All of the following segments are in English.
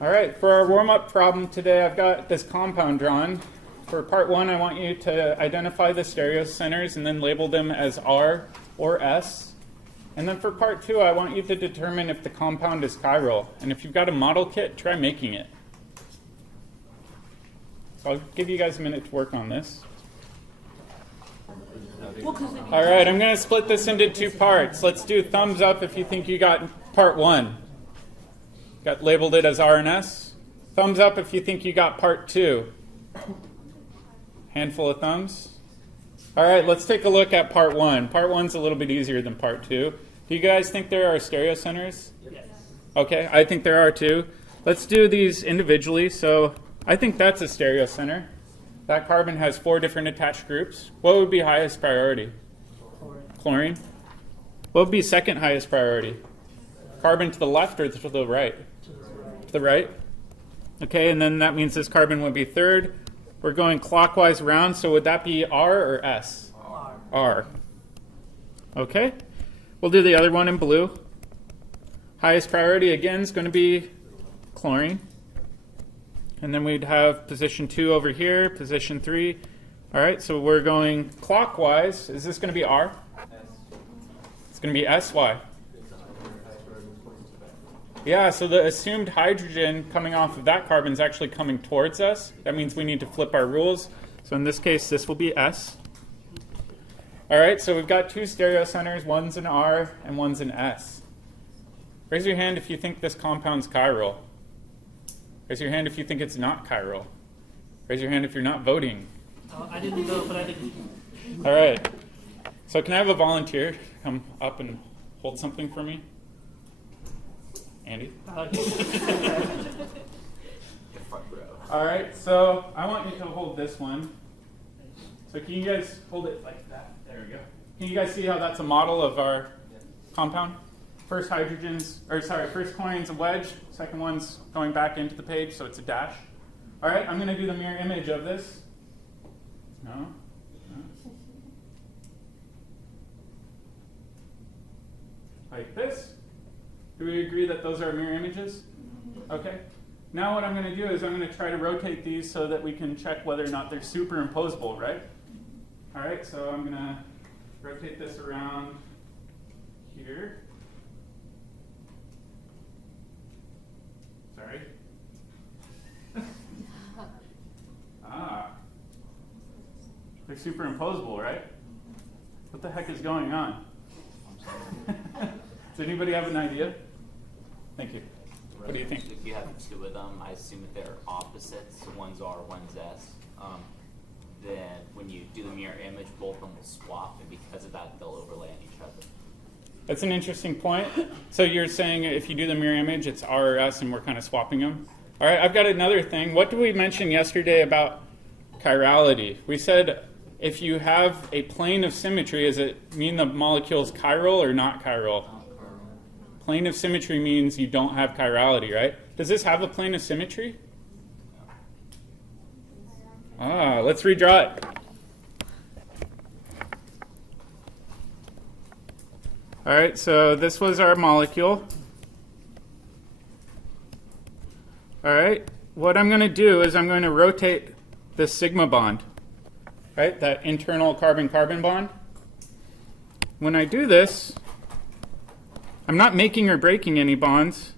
All right, for our warm-up problem today, I've got this compound drawn. For part one, I want you to identify the stereocenters and then label them as R or S. And then for part two, I want you to determine if the compound is chiral. And if you've got a model kit, try making it. So I'll give you guys a minute to work on this. All right, I'm going to split this into two parts. Let's do thumbs up if you think you got part one. Got labeled it as R and S. Thumbs up if you think you got part two. Handful of thumbs. All right, let's take a look at part one. Part one's a little bit easier than part two. Do you guys think there are stereocenters? Yes. Okay, I think there are too. Let's do these individually. So I think that's a stereocenter. That carbon has 4 different attached groups. What would be highest priority? Chlorine. What would be second highest priority? Carbon to the left or to the right? To the right. Okay, and then that means this carbon would be third. We're going clockwise around, so would that be R or S? R. Okay, we'll do the other one in blue. Highest priority again is going to be chlorine. And then we'd have position 2 over here, position 3. All right, so we're going clockwise. Is this going to be R? It's going to be S. Why? Yeah, so the assumed hydrogen coming off of that carbon is actually coming towards us. That means we need to flip our rules. So in this case, this will be S. All right, so we've got 2 stereocenters. One's an R and one's an S. Raise your hand if you think this compound's chiral. Raise your hand if you think it's not chiral. Raise your hand if you're not voting. I didn't vote, but I didn't. All right. So can I have a volunteer come up and hold something for me? Andy? All right, so I want you to hold this one. So can you guys hold it like that? There we go. Can you guys see how that's a model of our compound? First first chlorine's a wedge. Second one's going back into the page, so it's a dash. All right, I'm going to do the mirror image of this. No. Like this. Do we agree that those are mirror images? Okay. Now what I'm going to do is I'm going to try to rotate these so that we can check whether or not they're superimposable, right? All right, so I'm going to rotate this around here. Sorry. They're superimposable, right? What the heck is going on? Does anybody have an idea? Thank you. What do you think? If you have 2 of them, I assume that they're opposites. So one's R, one's S. Then when you do the mirror image, both of them will swap, and because of that, they'll overlay on each other. That's an interesting point. So you're saying if you do the mirror image, it's R or S, and we're kind of swapping them? All right, I've got another thing. What did we mention yesterday about chirality? We said if you have a plane of symmetry, does it mean the molecule is chiral or not chiral? Plane of symmetry means you don't have chirality, right? Does this have a plane of symmetry? Let's redraw it. All right, so this was our molecule. All right, what I'm going to do is I'm going to rotate this sigma bond, right? That internal carbon-carbon bond. When I do this, I'm not making or breaking any bonds.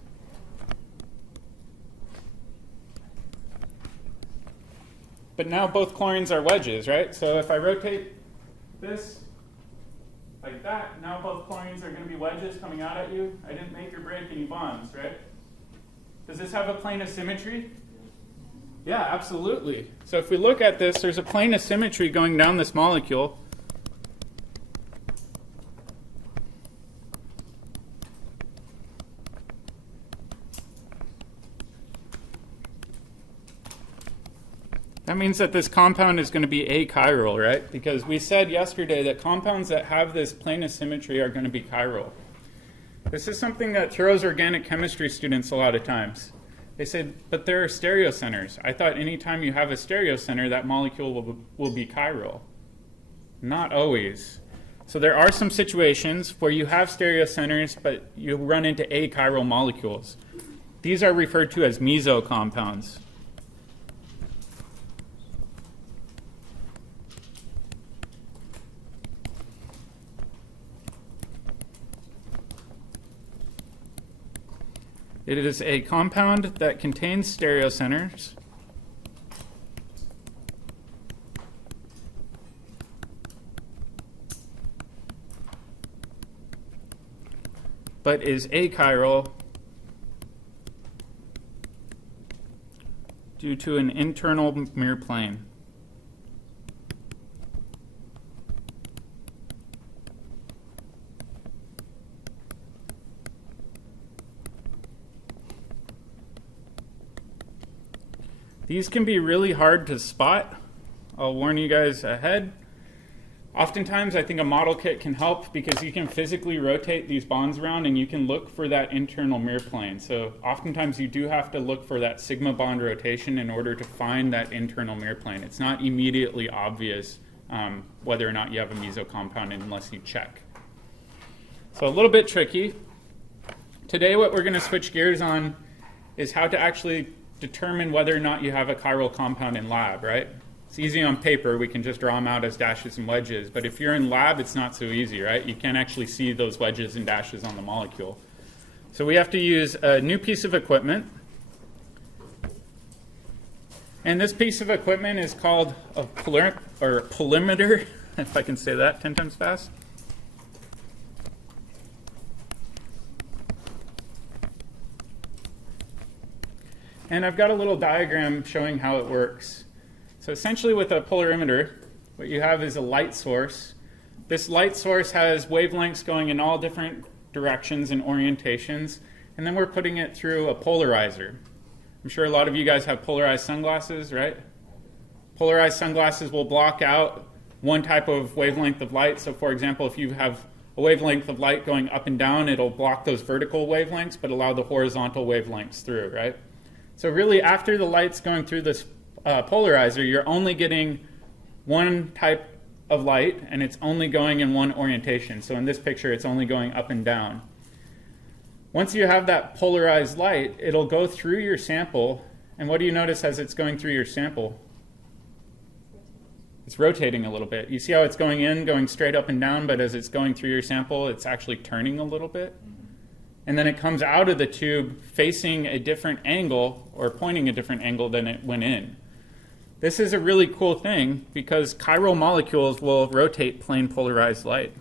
But now both chlorines are wedges, right? So if I rotate this like that, now both chlorines are going to be wedges coming out at you. I didn't make or break any bonds, right? Does this have a plane of symmetry? Yeah, absolutely. So if we look at this, there's a plane of symmetry going down this molecule. That means that this compound is going to be achiral, right? Because we said yesterday that compounds that have this plane of symmetry are going to be chiral. This is something that throws organic chemistry students a lot of times. They say, but there are stereocenters. I thought anytime you have a stereocenter, that molecule will be chiral. Not always. So there are some situations where you have stereocenters, but you run into achiral molecules. These are referred to as meso compounds. It is a compound that contains stereocenters but is achiral due to an internal mirror plane. These can be really hard to spot. I'll warn you guys ahead. Oftentimes, I think a model kit can help because you can physically rotate these bonds around and you can look for that internal mirror plane. So oftentimes you do have to look for that sigma bond rotation in order to find that internal mirror plane. It's not immediately obvious whether or not you have a meso compound unless you check. So a little bit tricky. Today what we're going to switch gears on is how to actually determine whether or not you have a chiral compound in lab, right? It's easy on paper. We can just draw them out as dashes and wedges. But if you're in lab, it's not so easy, right? You can't actually see those wedges and dashes on the molecule. So we have to use a new piece of equipment. And this piece of equipment is called a polarimeter, if I can say that 10 times fast. And I've got a little diagram showing how it works. So essentially with a polarimeter, what you have is a light source. This light source has wavelengths going in all different directions and orientations, and then we're putting it through a polarizer. I'm sure a lot of you guys have polarized sunglasses, right? Polarized sunglasses will block out one type of wavelength of light. So for example, if you have a wavelength of light going up and down, it'll block those vertical wavelengths, but allow the horizontal wavelengths through, right? So really, after the light's going through this polarizer, you're only getting one type of light, and it's only going in one orientation. So in this picture, it's only going up and down. Once you have that polarized light, it'll go through your sample, and what do you notice as it's going through your sample? It's rotating a little bit. You see how it's going in, going straight up and down, but as it's going through your sample, it's actually turning a little bit. And then it comes out of the tube facing a different angle or pointing a different angle than it went in. This is a really cool thing because chiral molecules will rotate plane polarized light.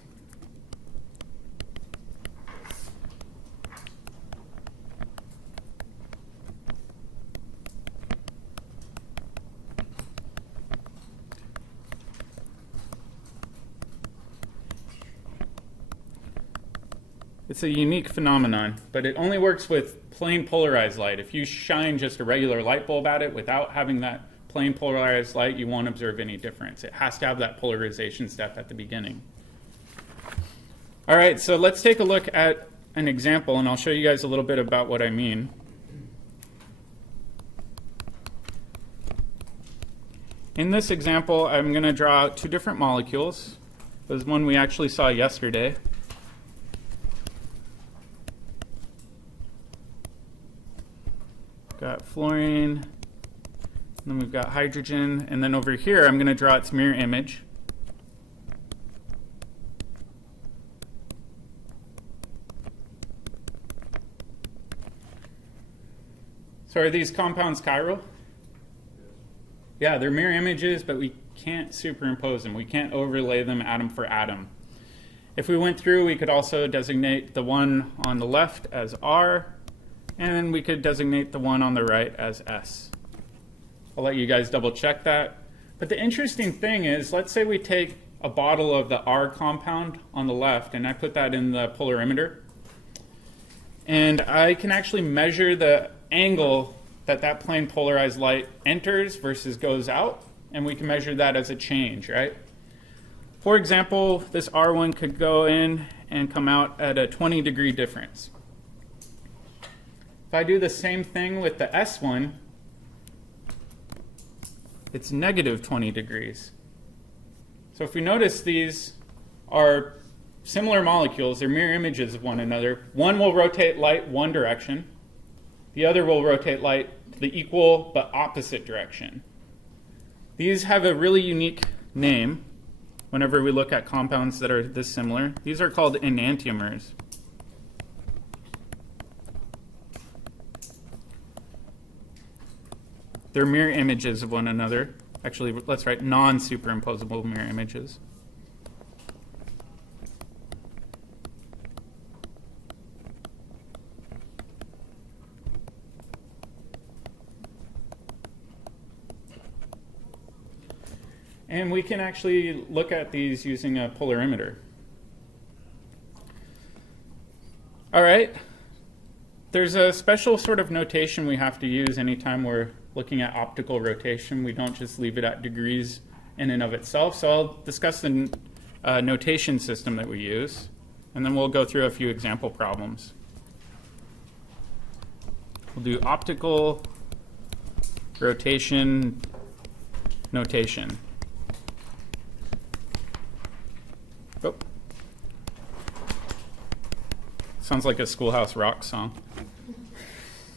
It's a unique phenomenon, but it only works with plane polarized light. If you shine just a regular light bulb at it without having that plane polarized light, you won't observe any difference. It has to have that polarization step at the beginning. All right, so let's take a look at an example, and I'll show you guys a little bit about what I mean. In this example, I'm going to draw out two different molecules. There's one we actually saw yesterday. Got fluorine, and then we've got hydrogen, and then over here I'm going to draw its mirror image. So are these compounds chiral? Yeah, they're mirror images, but we can't superimpose them. We can't overlay them atom for atom. If we went through, we could also designate the one on the left as R, and then we could designate the one on the right as S. I'll let you guys double check that. But the interesting thing is, let's say we take a bottle of the R compound on the left, and I put that in the polarimeter. And I can actually measure the angle that that plane polarized light enters versus goes out, and we can measure that as a change, right? For example, this R1 could go in and come out at a 20-degree difference. If I do the same thing with the S1, it's negative 20 degrees. So if we notice, these are similar molecules. They're mirror images of one another. One will rotate light one direction. The other will rotate light to the equal but opposite direction. These have a really unique name whenever we look at compounds that are this similar. These are called enantiomers. They're mirror images of one another. Actually, let's write non-superimposable mirror images. And we can actually look at these using a polarimeter. All right. There's a special sort of notation we have to use anytime we're looking at optical rotation. We don't just leave it at degrees in and of itself. So I'll discuss the notation system that we use, and then we'll go through a few example problems. We'll do optical rotation notation. Oh. Sounds like a Schoolhouse Rock song.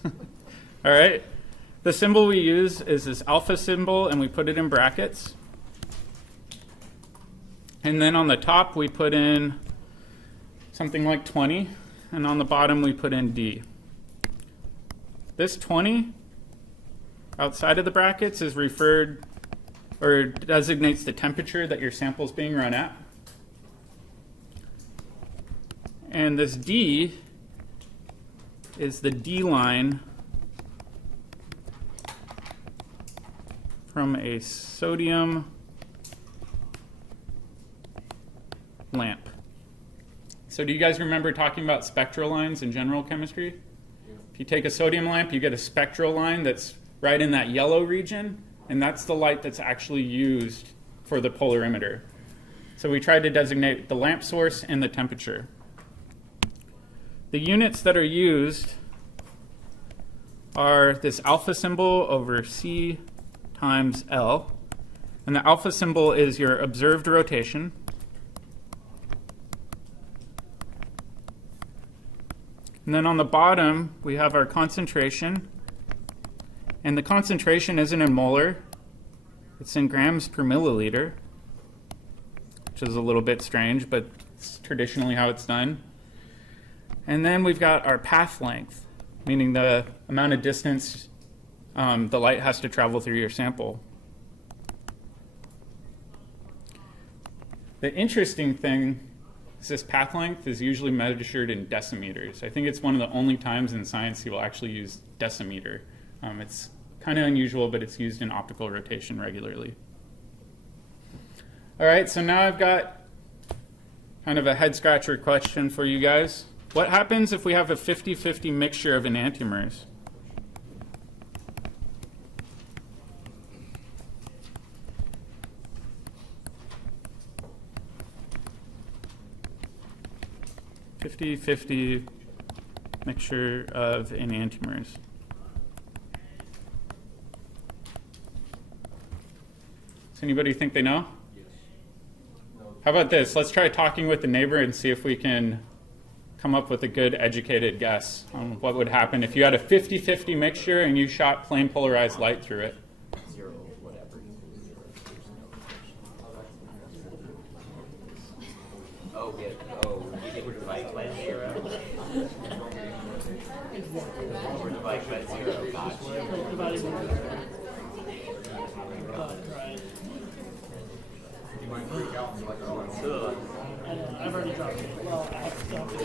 All right. The symbol we use is this alpha symbol, and we put it in brackets. And then on the top, we put in something like 20, and on the bottom, we put in D. This 20 outside of the brackets is referred or designates the temperature that your sample is being run at. And this D is the D line from a sodium lamp. So do you guys remember talking about spectral lines in general chemistry? Yeah. If you take a sodium lamp, you get a spectral line that's right in that yellow region, and that's the light that's actually used for the polarimeter. So we tried to designate the lamp source and the temperature. The units that are used are this alpha symbol over C times L. And the alpha symbol is your observed rotation. And then on the bottom, we have our concentration. And the concentration isn't in molar. It's in grams per milliliter, which is a little bit strange, but it's traditionally how it's done. And then we've got our path length, meaning the amount of distance the light has to travel through your sample. The interesting thing is this path length is usually measured in decimeters. I think it's one of the only times in science you will actually use decimeter. It's kind of unusual, but it's used in optical rotation regularly. All right, so now I've got kind of a head-scratcher question for you guys. What happens if we have a 50-50 mixture of enantiomers? Mixture of enantiomers. Does anybody think they know? Yes. No. How about this? Let's try talking with the neighbor and see if we can come up with a good educated guess on what would happen if you had a 50-50 mixture and you shot plain polarized light through it. Zero, whatever. You think we're divided by zero? We're divided by zero, gotcha. You might freak out and be like, oh, it's good. I know, I've already dropped it. Well, I have dropped it.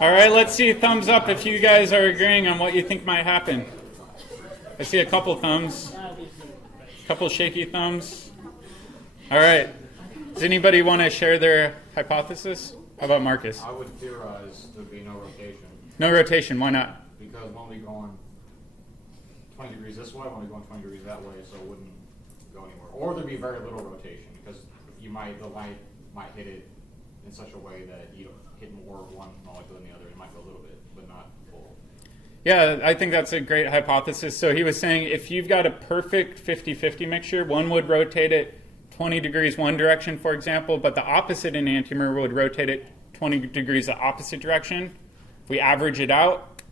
All right, let's see thumbs up if you guys are agreeing on what you think might happen. I see a couple thumbs, a couple shaky thumbs. All right, does anybody want to share their hypothesis? How about Marcus? I would theorize there'd be no rotation. No rotation, why not? Because when we go on 20 degrees this way, when we go on 20 degrees that way, so it wouldn't go anywhere. Or there'd be very little rotation because the light might hit it in such a way that you hit more of one molecule than the other. It might go a little bit, but not full. Yeah, I think that's a great hypothesis. So he was saying if you've got a perfect 50-50 mixture, one would rotate it 20 degrees one direction, for example, but the opposite enantiomer would rotate it 20 degrees the opposite direction. If we average it out,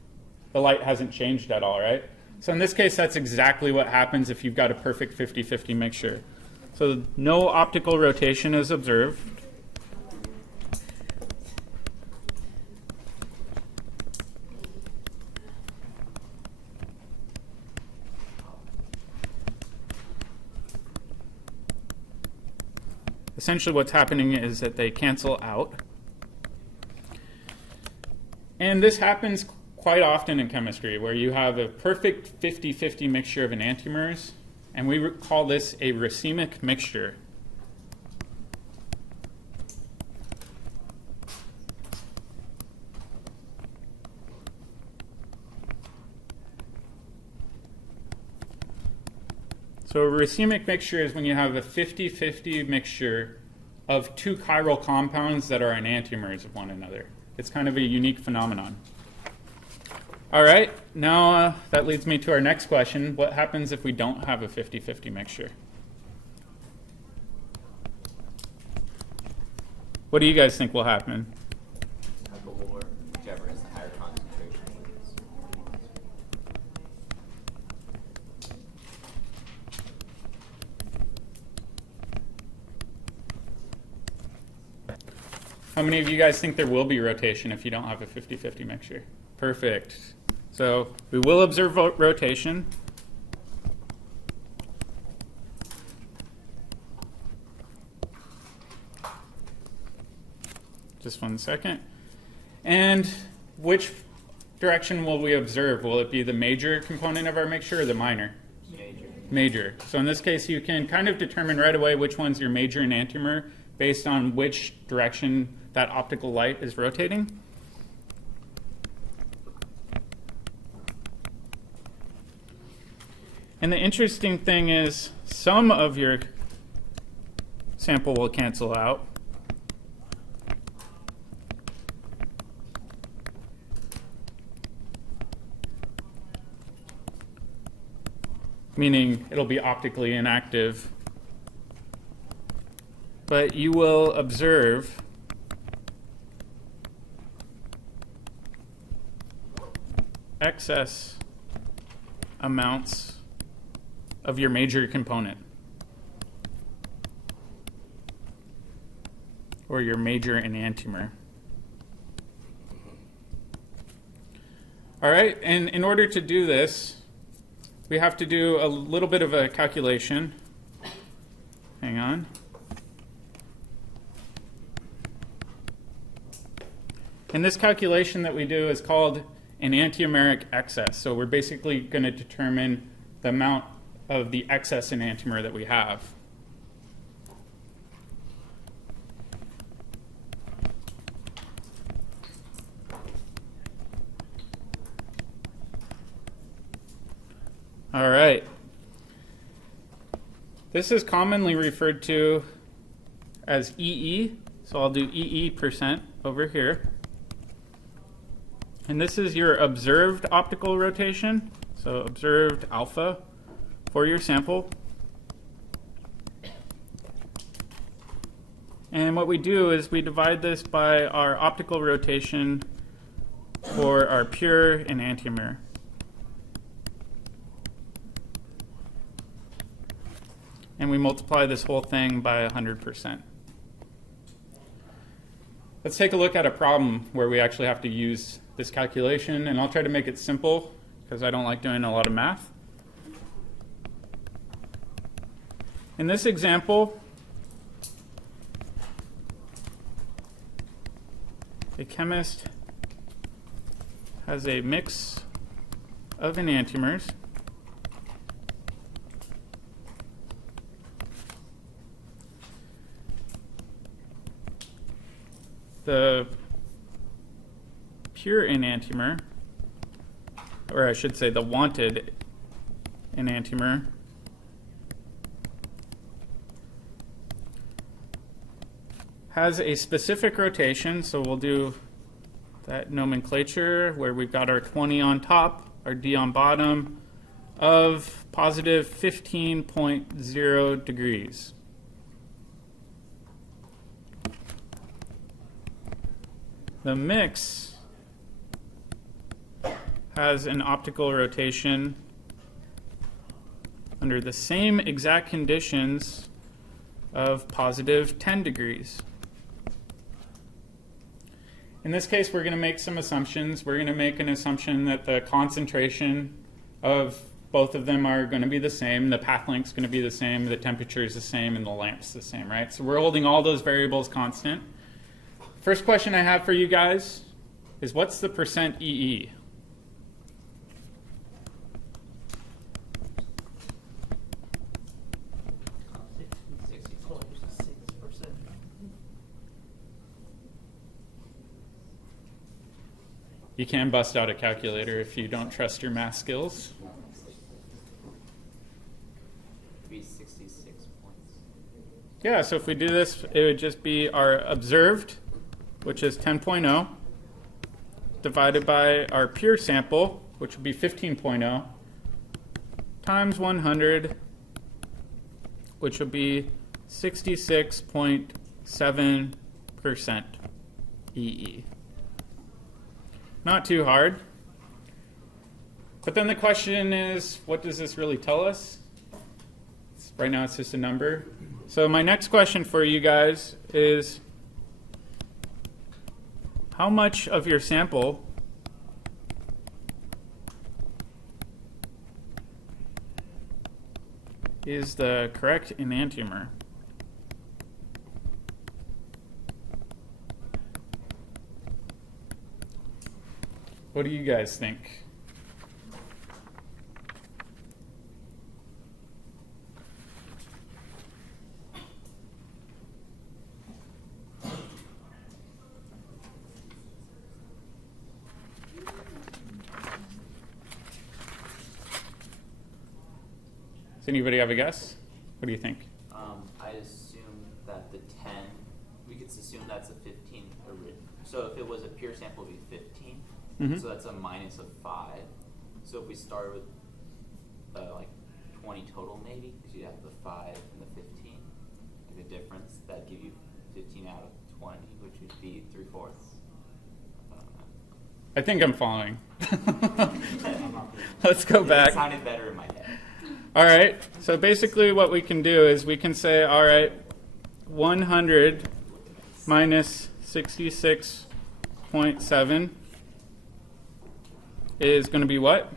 the light hasn't changed at all, right? So in this case, that's exactly what happens if you've got a perfect 50-50 mixture. So no optical rotation is observed. Essentially what's happening is that they cancel out. And this happens quite often in chemistry, where you have a perfect 50-50 mixture of enantiomers, and we call this a racemic mixture. So a racemic mixture is when you have a 50-50 mixture of two chiral compounds that are enantiomers of one another. It's kind of a unique phenomenon. All right, now that leads me to our next question. What happens if we don't have a 50-50 mixture? What do you guys think will happen? The lower, whichever is the higher concentration. How many of you guys think there will be rotation if you don't have a 50-50 mixture? Perfect. So we will observe rotation. Just 1 second. And which direction will we observe? Will it be the major component of our mixture or the minor? Major. Major. So in this case, you can kind of determine right away which one's your major enantiomer based on which direction that optical light is rotating. And the interesting thing is some of your sample will cancel out. Meaning it'll be optically inactive. But you will observe excess amounts of your major component or your major enantiomer. All right, and in order to do this, we have to do a little bit of a calculation. Hang on. And this calculation that we do is called enantiomeric excess. So we're basically going to determine the amount of the excess enantiomer that we have. All right. This is commonly referred to as EE. So I'll do EE% over here. And this is your observed optical rotation. So observed alpha for your sample. And what we do is we divide this by our optical rotation for our pure enantiomer. And we multiply this whole thing by 100%. Let's take a look at a problem where we actually have to use this calculation, and I'll try to make it simple because I don't like doing a lot of math. In this example, a chemist has a mix of enantiomers. The pure enantiomer, or I should say the wanted enantiomer, has a specific rotation, so we'll do that nomenclature where we've got our 20 on top, our D on bottom, of positive 15.0 degrees. the mix has an optical rotation under the same exact conditions of positive 10 degrees. In this case, we're going to make some assumptions. We're going to make an assumption that the concentration of both of them are going to be the same. The path length is going to be the same. The temperature is the same. And the length the same, right? So we're holding all those variables constant. First question I have for you guys is, what's the percent EE? You can bust out a calculator if you don't trust your math skills. Be 66 points. Yeah, so if we do this, it would just be our observed, which is 10.0, divided by our pure sample, which would be 15.0, times 100, which would be 66.7% EE. Not too hard. But then the question is, what does this really tell us? Right now it's just a number. So my next question for you guys is, how much of your sample is the correct enantiomer? What do you guys think? Does anybody have a guess? What do you think? I'd assume that the 10, we could assume that's a 15. So if it was a pure sample, it would be 15. Mhm. So that's a minus of 5. So if we start with like 20 total, maybe, because you have the 5 and the 15, like the difference, that'd give you 15 out of 20, which would be 3/4. I think I'm following. Let's go back. It sounded better in my head. All right, so basically what we can do is we can say, all right, 100 minus 66.7 is going to be what?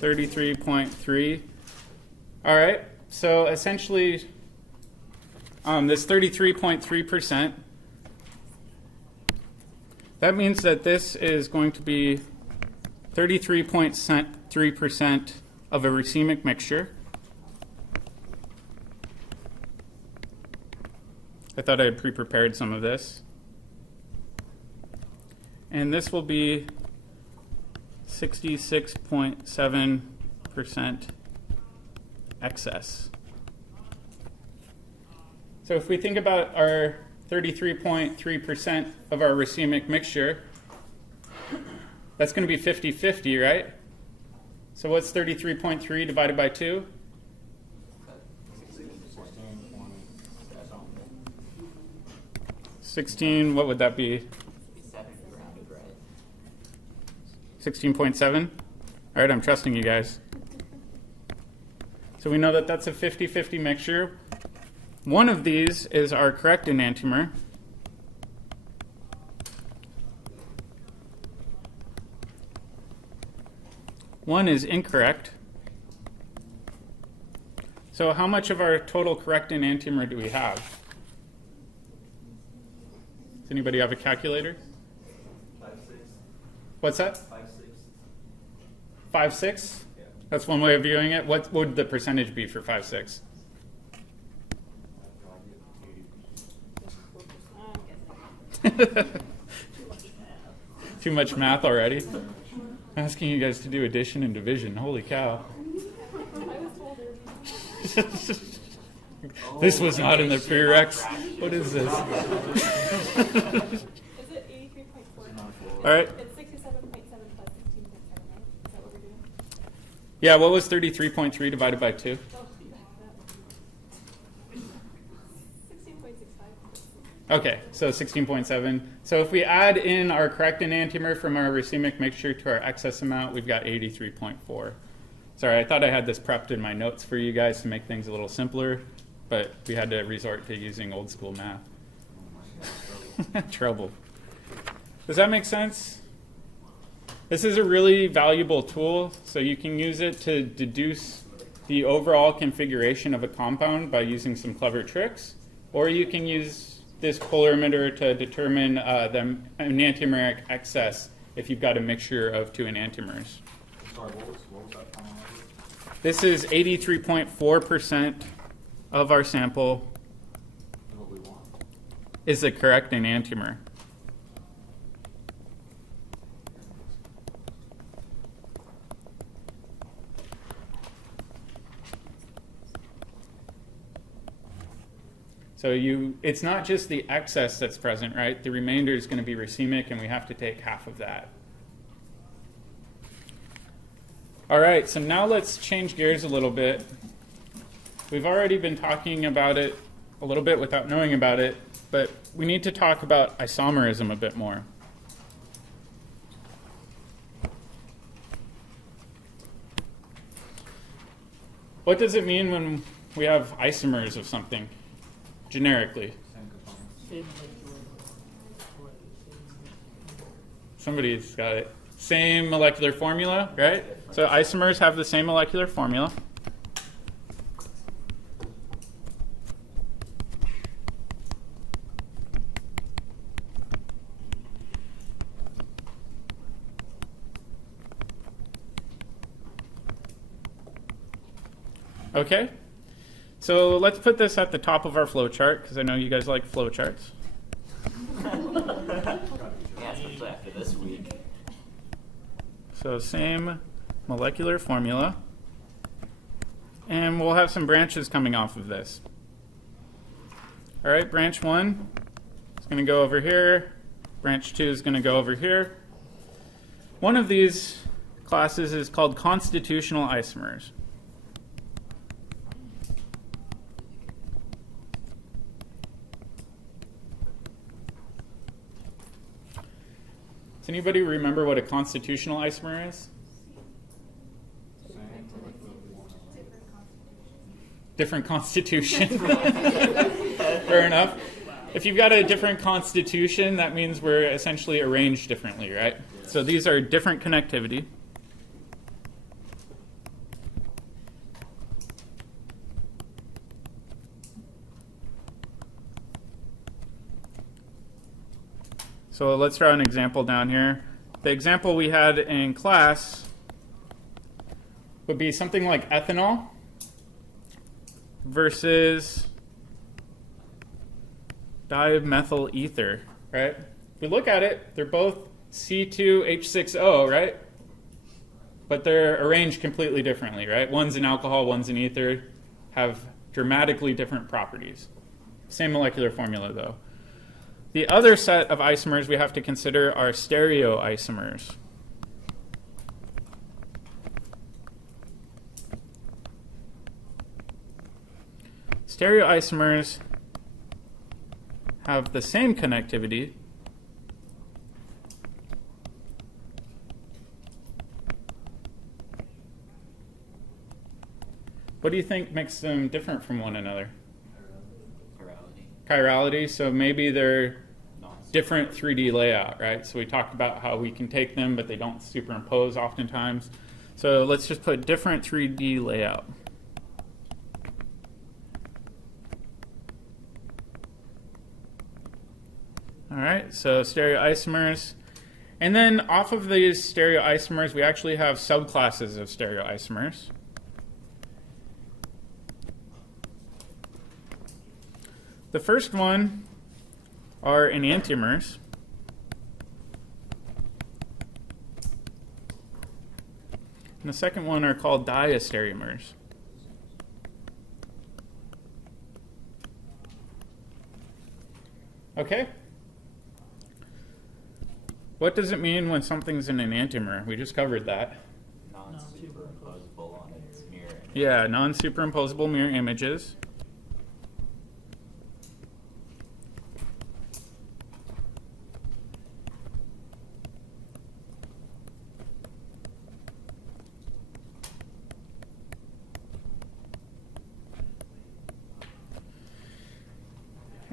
33.3. All right, so essentially this 33.3%, that means that this is going to be 33.3% of a racemic mixture. I thought I had pre-prepared some of this. And this will be 66.7% excess. So if we think about our 33.3% of our racemic mixture, that's going to be 50-50, right? So what's 33.3 divided by 2? 16, what would that be? 7 rounded, right? 16.7? All right, I'm trusting you guys. So we know that that's a 50-50 mixture. One of these is our correct enantiomer. One is incorrect. So how much of our total correct enantiomer do we have? Does anybody have a calculator? 5, 6. What's that? 5, 6. 5, 6? Yeah. That's one way of viewing it. What would the percentage be for 5, 6? Too much math already? I'm asking you guys to do addition and division. Holy cow. This was not in the prereqs. What is this? Is it 83.4? All right. It's 67.7 plus 16.7, right? Is that what we're doing? Yeah, what was 33.3 divided by 2? Oh, 16.65. Okay, so 16.7. So if we add in our correct enantiomer from our racemic mixture to our excess amount, we've got 83.4. Sorry, I thought I had this prepped in my notes for you guys to make things a little simpler, but we had to resort to using old school math. Trouble. Does that make sense? This is a really valuable tool, so you can use it to deduce the overall configuration of a compound by using some clever tricks, or you can use this polarimeter to determine the enantiomeric excess if you've got a mixture of two enantiomers. Sorry, what was that final number? This is 83.4% of our sample That's what we want. is the correct enantiomer. So it's not just the excess that's present, right? The remainder is going to be racemic, and we have to take half of that. All right, so now let's change gears a little bit. We've already been talking about it a little bit without knowing about it, but we need to talk about isomerism a bit more. What does it mean when we have isomers of something, generically? Same components. Same molecular. Somebody's got it. Same molecular formula, right? So isomers have the same molecular formula. Okay, so let's put this at the top of our flow chart because I know you guys like flow charts. Yeah, especially after this week. So same molecular formula. And we'll have some branches coming off of this. All right, branch 1 is going to go over here. Branch 2 is going to go over here. One of these classes is called constitutional isomers. Does anybody remember what a constitutional isomer is? Different constitution. Fair enough. If you've got a different constitution, that means we're essentially arranged differently, right? So these are different connectivity. So let's draw an example down here. The example we had in class would be something like ethanol versus dimethyl ether, right? If we look at it, they're both C2H6O, right? But they're arranged completely differently, right? One's an alcohol, one's an ether, have dramatically different properties. Same molecular formula, though. The other set of isomers we have to consider are stereoisomers. Stereoisomers have the same connectivity, what do you think makes them different from one another? Chirality. Chirality, so maybe they're different 3D layout, right? So we talked about how we can take them, but they don't superimpose oftentimes. So let's just put different 3D layout. All right, so stereoisomers. And then off of these stereoisomers, we actually have subclasses of stereoisomers. The first one are enantiomers. And the second one are called diastereomers. Okay? What does it mean when something's an enantiomer? We just covered that. Non-superimposable on its mirror image. Yeah, non-superimposable mirror images.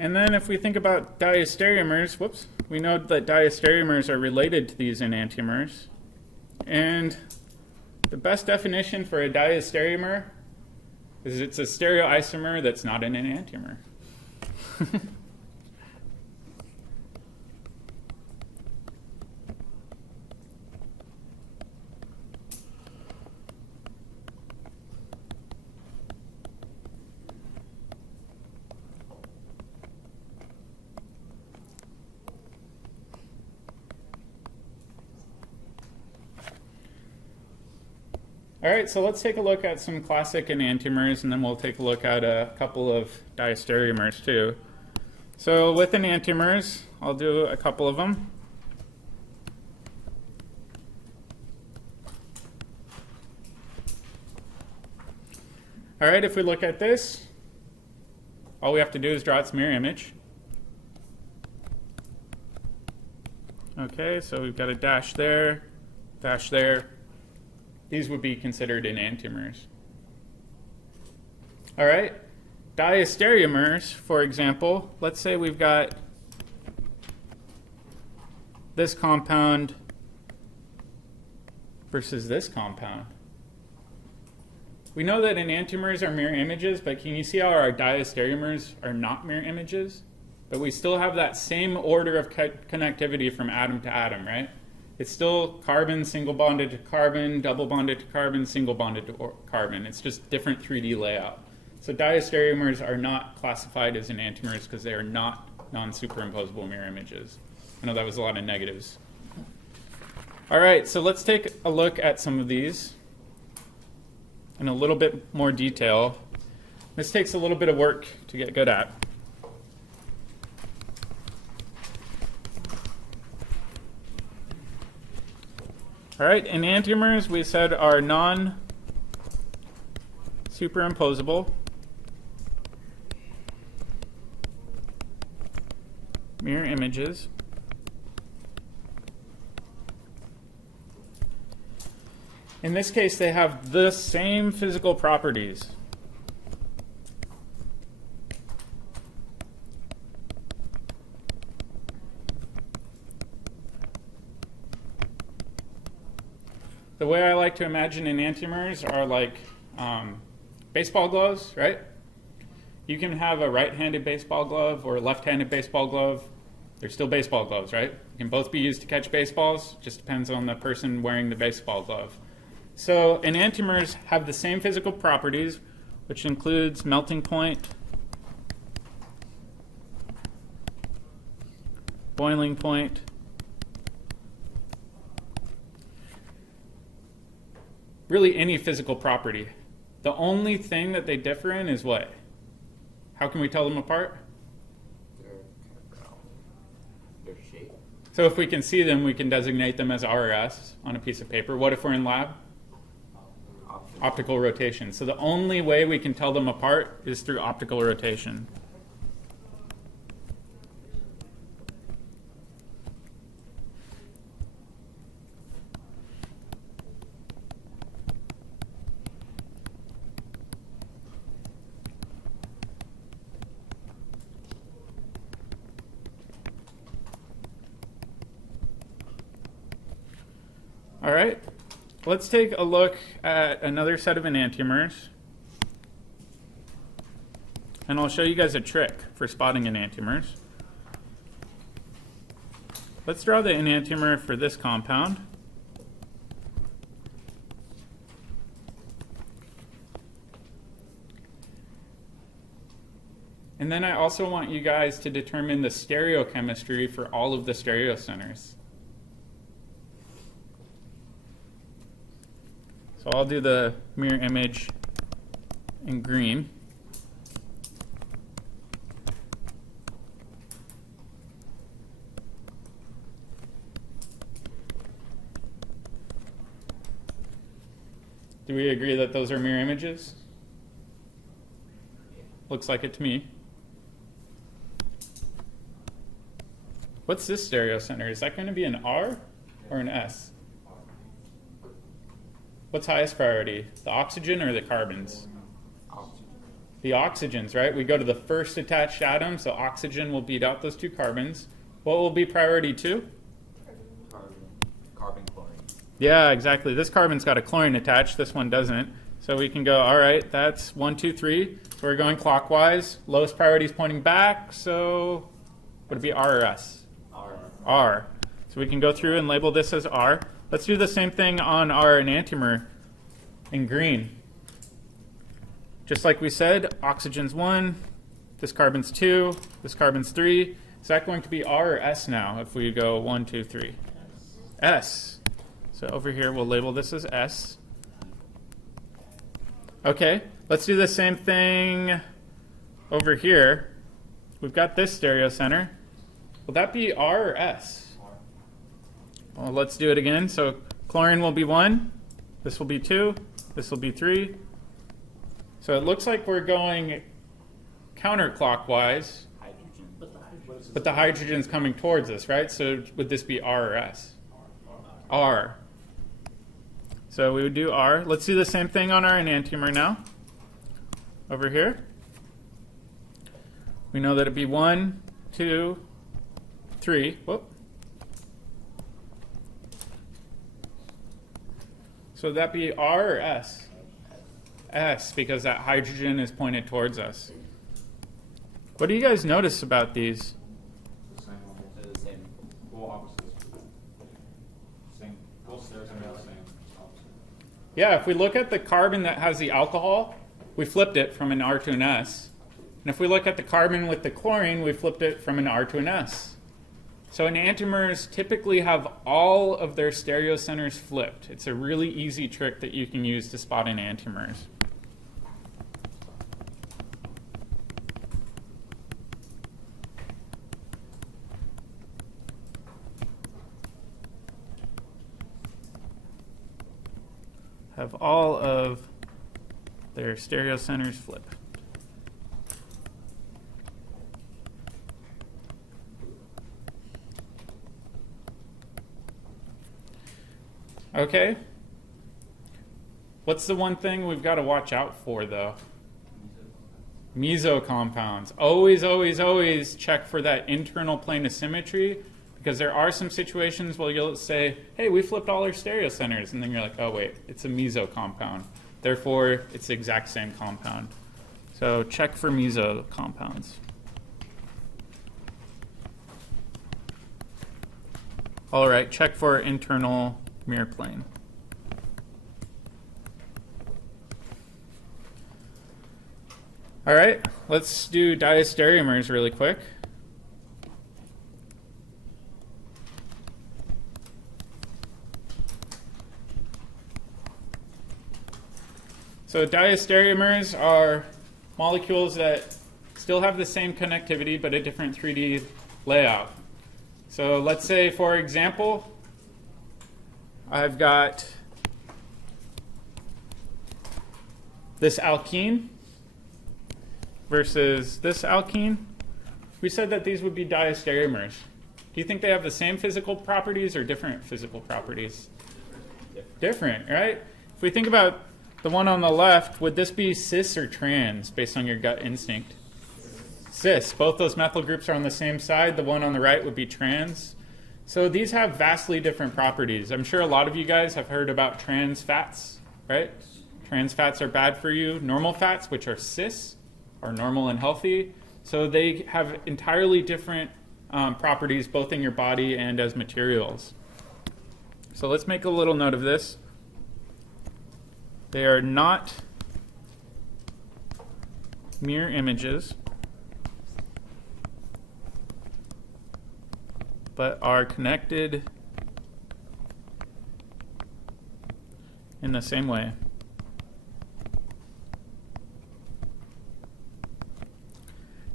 And then if we think about diastereomers, whoops, we know that diastereomers are related to these enantiomers. And the best definition for a diastereomer is it's a stereoisomer that's not an enantiomer. All right, so let's take a look at some classic enantiomers, and then we'll take a look at a couple of diastereomers too. So with enantiomers, I'll do a couple of them. All right, if we look at this, all we have to do is draw its mirror image. Okay, so we've got a dash there, dash there. These would be considered enantiomers. All right, diastereomers, for example, let's say we've got this compound versus this compound. We know that enantiomers are mirror images, but can you see how our diastereomers are not mirror images? But we still have that same order of connectivity from atom to atom, right? It's still carbon, single bonded to carbon, double bonded to carbon, single bonded to carbon. It's just different 3D layout. So diastereomers are not classified as enantiomers because they are not non-superimposable mirror images. I know that was a lot of negatives. All right, so let's take a look at some of these in a little bit more detail. This takes a little bit of work to get good at. All right, enantiomers we said are non-superimposable mirror images. In this case, they have the same physical properties. The way I like to imagine enantiomers are like baseball gloves, right? You can have a right-handed baseball glove or a left-handed baseball glove. They're still baseball gloves, right? They can both be used to catch baseballs. Just depends on the person wearing the baseball glove. So enantiomers have the same physical properties, which includes melting point, boiling point, really any physical property. The only thing that they differ in is what? How can we tell them apart? They're kind of round. Their shape. So if we can see them, we can designate them as R or S on a piece of paper. What if we're in lab? Optical rotation. So the only way we can tell them apart is through optical rotation. All right, let's take a look at another set of enantiomers. And I'll show you guys a trick for spotting enantiomers. Let's draw the enantiomer for this compound. And then I also want you guys to determine the stereochemistry for all of the stereocenters. So I'll do the mirror image in green. Do we agree that those are mirror images? Looks like it to me. What's this stereocenter? Is that going to be an R or an S? What's highest priority, the oxygen or the carbons? Oxygen. The oxygens, right? We go to the first attached atom, so oxygen will beat out those 2 carbons. What will be priority 2? Carbon chlorine. Yeah, exactly. This carbon's got a chlorine attached. This one doesn't. So we can go, all right, that's 1, 2, 3. So we're going clockwise. Lowest priority is pointing back. So would it be R or S? R. R. So we can go through and label this as R. Let's do the same thing on our enantiomer in green. Just like we said, oxygen's 1, this carbon's 2, this carbon's 3. Is that going to be R or S now if we go 1, 2, 3? S. So over here we'll label this as S. Okay, let's do the same thing over here. We've got this stereo center. Will that be R or S? Well, let's do it again. So chlorine will be 1, this will be 2, this will be 3. So it looks like we're going counterclockwise, Hydrogen. but the hydrogen's coming towards us, right? So would this be R or S? R. So we would do R. Let's do the same thing on our enantiomer now. Over here. We know that it'd be 1, 2, 3. Whoop. So would that be R or S? S, because that hydrogen is pointed towards us. What do you guys notice about these? The same level. They're the same. Well, opposites. Same. Both stereocenters are the same. Opposite. Yeah, if we look at the carbon that has the alcohol, we flipped it from an R to an S. And if we look at the carbon with the chlorine, we flipped it from an R to an S. So enantiomers typically have all of their stereocenters flipped. It's a really easy trick that you can use to spot enantiomers. Have all of their stereocenters flipped. Okay. What's the one thing we've got to watch out for, though? Meso compounds. Always, always, always check for that internal plane of symmetry, because there are some situations where you'll say, hey, we flipped all our stereocenters, and then you're like, oh, wait, it's a meso compound. Therefore, it's the exact same compound. So check for meso compounds. All right, check for internal mirror plane. All right, let's do diastereomers really quick. So diastereomers are molecules that still have the same connectivity but a different 3D layout. So let's say, for example, I've got this alkene versus this alkene. We said that these would be diastereomers. Do you think they have the same physical properties or different physical properties? Different, right? If we think about the one on the left, would this be cis or trans based on your gut instinct? Cis. Both those methyl groups are on the same side. The one on the right would be trans. So these have vastly different properties. I'm sure a lot of you guys have heard about trans fats, right? Trans fats are bad for you. Normal fats, which are cis, are normal and healthy. So they have entirely different properties both in your body and as materials. So let's make a little note of this. They are not mirror images, but are connected in the same way.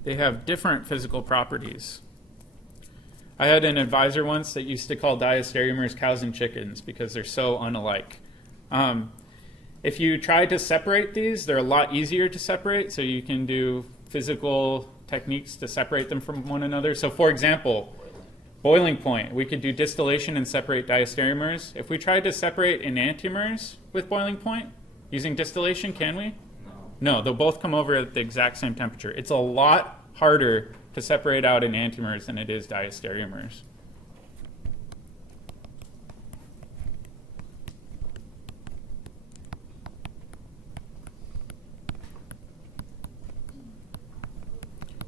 They have different physical properties. I had an advisor once that used to call diastereomers cows and chickens because they're so unalike. If you try to separate these, they're a lot easier to separate, so you can do physical techniques to separate them from one another. So for example, boiling point. We could do distillation and separate diastereomers. If we tried to separate enantiomers with boiling point using distillation, can we? No, they'll both come over at the exact same temperature. It's a lot harder to separate out enantiomers than it is diastereomers.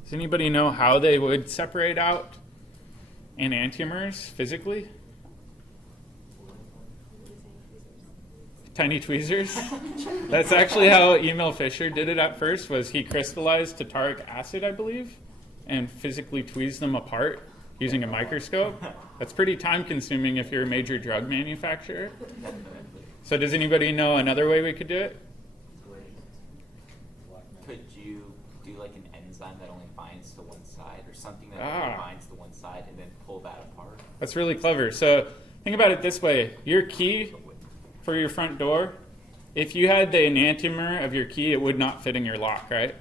Does anybody know how they would separate out enantiomers physically? Tiny tweezers? That's actually how Emil Fischer did it at first, was he crystallized tartaric acid, I believe, and physically tweezed them apart using a microscope. That's pretty time consuming if you're a major drug manufacturer. So does anybody know another way we could do it? Could you do like an enzyme that only binds to one side, or something that only binds to one side, and then pull that apart? That's really clever. So think about it this way. Your key for your front door, if you had the enantiomer of your key, it would not fit in your lock, right?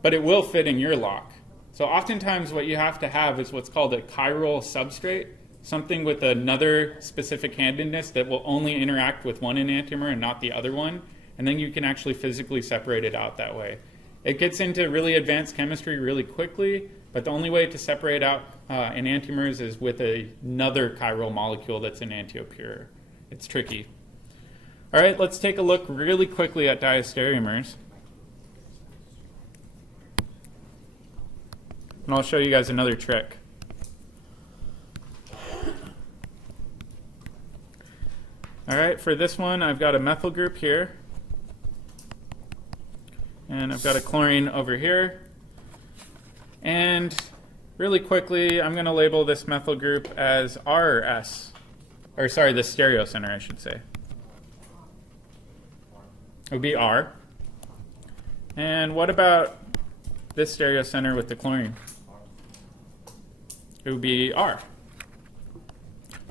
But it will fit in your lock. So oftentimes what you have to have is what's called a chiral substrate, something with another specific handedness that will only interact with one enantiomer and not the other one, and then you can actually physically separate it out that way. It gets into really advanced chemistry really quickly, but the only way to separate out enantiomers is with another chiral molecule that's enantiopure. It's tricky. All right, let's take a look really quickly at diastereomers. And I'll show you guys another trick. All right, for this one, I've got a methyl group here. And I've got a chlorine over here. And really quickly, I'm going to label this methyl group as R or S. Or sorry, the stereocenter, I should say. It would be R. And what about this stereocenter with the chlorine? It would be R.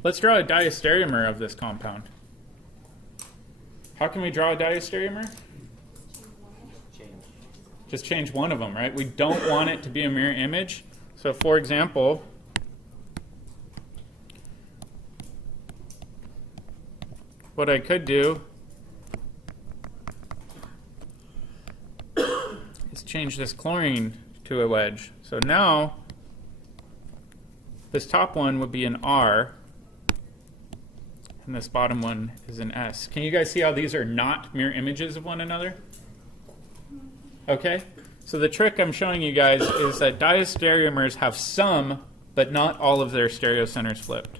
Let's draw a diastereomer of this compound. How can we draw a diastereomer? Just change one of them, right? We don't want it to be a mirror image. So for example, what I could do is change this chlorine to a wedge. So now this top one would be an R, and this bottom one is an S. Can you guys see how these are not mirror images of one another? Okay, so the trick I'm showing you guys is that diastereomers have some, but not all of their stereocenters flipped.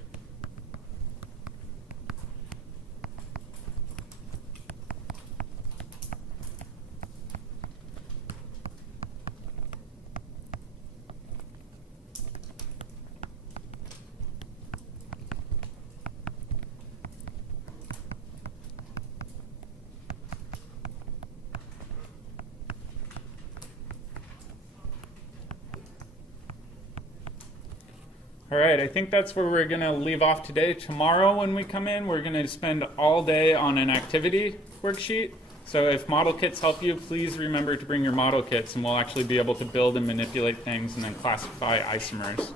All right, I think that's where we're going to leave off today. Tomorrow when we come in, we're going to spend all day on an activity worksheet. So if model kits help you, please remember to bring your model kits, and we'll actually be able to build and manipulate things and then classify isomers.